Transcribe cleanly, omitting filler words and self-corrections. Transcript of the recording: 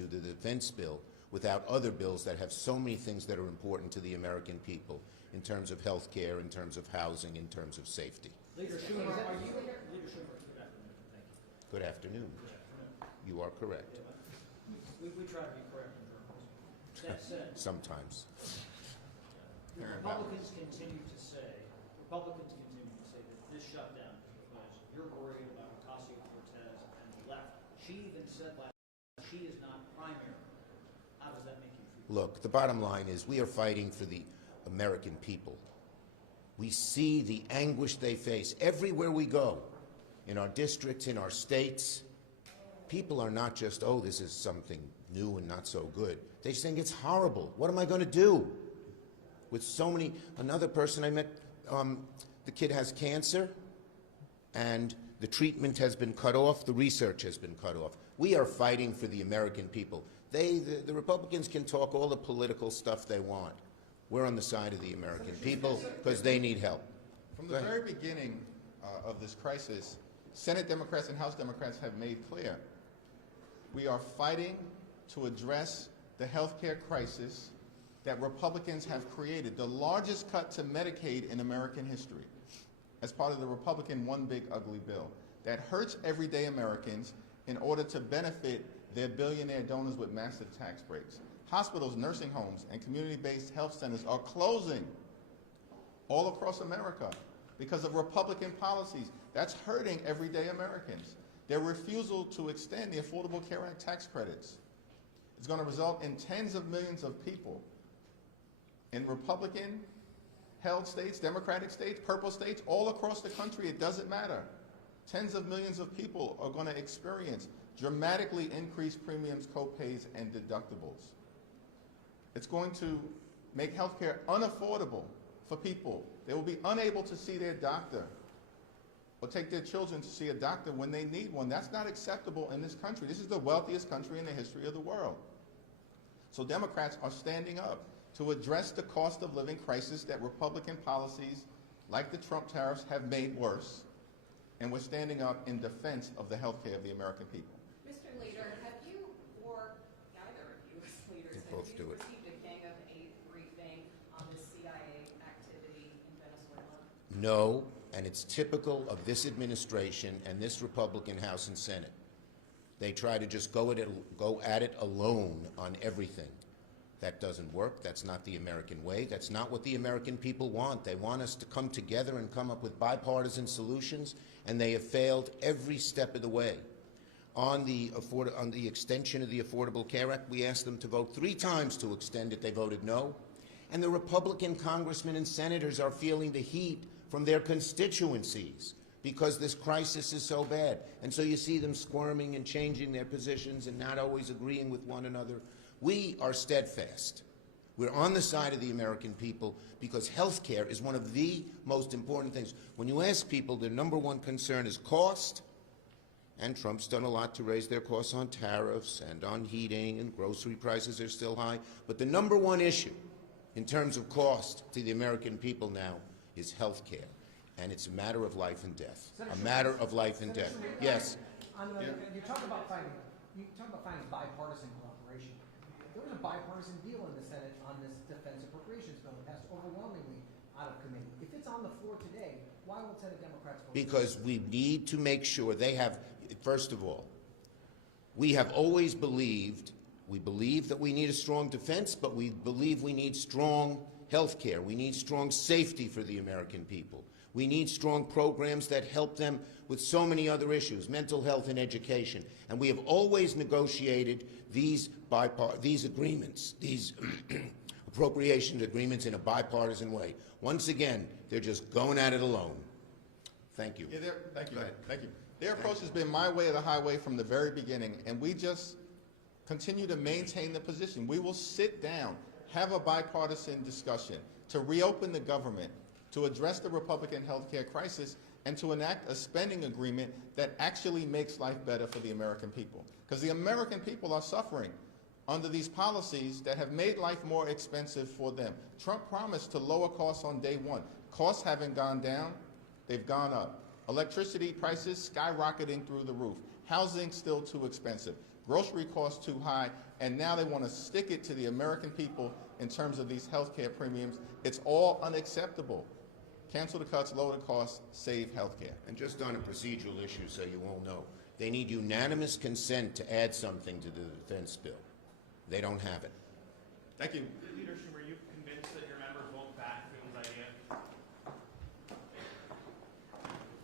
do the defense bill without other bills that have so many things that are important to the American people in terms of health care, in terms of housing, in terms of safety. Leader Schumer, are you Leader Schumer? Good afternoon. Thank you. Good afternoon. You are correct. We try to be correct in journalism. That said, sometimes. The Republicans continue to say that this shutdown is because you're worried about Ocasio-Cortez and the left. She even said last night she is not primary. How does that make you feel? Look, the bottom line is we are fighting for the American people. We see the anguish they face everywhere we go, in our districts, in our states. People are not just, oh, this is something new and not so good. They think it's horrible. What am I going to do? With so many, another person I met, the kid has cancer, and the treatment has been cut off, the research has been cut off. We are fighting for the American people. The Republicans can talk all the political stuff they want. We're on the side of the American people because they need help. From the very beginning of this crisis, Senate Democrats and House Democrats have made clear we are fighting to address the health care crisis that Republicans have created, the largest cut to Medicaid in American history, as part of the Republican One Big Ugly Bill that hurts everyday Americans in order to benefit their billionaire donors with massive tax breaks. Hospitals, nursing homes, and community-based health centers are closing all across America because of Republican policies. That's hurting everyday Americans. Their refusal to extend the Affordable Care Act tax credits is going to result in tens of millions of people in Republican-held states, Democratic states, purple states, all across the country. It doesn't matter. Tens of millions of people are going to experience dramatically increased premiums, co-pays, and deductibles. It's going to make health care unaffordable for people. They will be unable to see their doctor or take their children to see a doctor when they need one. That's not acceptable in this country. This is the wealthiest country in the history of the world. So Democrats are standing up to address the cost of living crisis that Republican policies like the Trump tariffs have made worse, and we're standing up in defense of the health care of the American people. Mr. Leader, have you, or either of you as leaders, have you received a Gang of Eight briefing on the CIA activity in Venezuela? No, and it's typical of this administration and this Republican House and Senate. They try to just go at it alone on everything. That doesn't work. That's not the American way. That's not what the American people want. They want us to come together and come up with bipartisan solutions, and they have failed every step of the way. On the extension of the Affordable Care Act, we asked them to vote 3 times to extend it. They voted no. And the Republican congressmen and senators are feeling the heat from their constituencies because this crisis is so bad. And so you see them squirming and changing their positions and not always agreeing with one another. We are steadfast. We're on the side of the American people because health care is one of the most important things. When you ask people, their number one concern is cost, and Trump's done a lot to raise their costs on tariffs and on heating, and grocery prices are still high. But the number one issue in terms of cost to the American people now is health care. And it's a matter of life and death. A matter of life and death. Yes? You talk about finding bipartisan cooperation. There was a bipartisan deal in the Senate on this defense appropriations bill that passed overwhelmingly out of committee. If it's on the floor today, why won't Senate Democrats vote? Because we need to make sure they have, first of all, we have always believed, we believe that we need a strong defense, but we believe we need strong health care. We need strong safety for the American people. We need strong programs that help them with so many other issues, mental health and education. And we have always negotiated these agreements, these appropriation agreements in a bipartisan way. Once again, they're just going at it alone. Thank you. Yeah, thank you. Thank you. Their approach has been my way or the highway from the very beginning, and we just continue to maintain the position. We will sit down, have a bipartisan discussion to reopen the government, to address the Republican health care crisis, and to enact a spending agreement that actually makes life better for the American people. Because the American people are suffering under these policies that have made life more expensive for them. Trump promised to lower costs on day one. Costs haven't gone down, they've gone up. Electricity prices skyrocketing through the roof. Housing still too expensive. grocery costs too high, and now they want to stick it to the American people in terms of these health care premiums. It's all unacceptable. Cancel the cuts, lower the costs, save health care. And just on a procedural issue, so you all know, they need unanimous consent to add something to the defense bill. They don't have it. Thank you. Leader Schumer, you've convinced the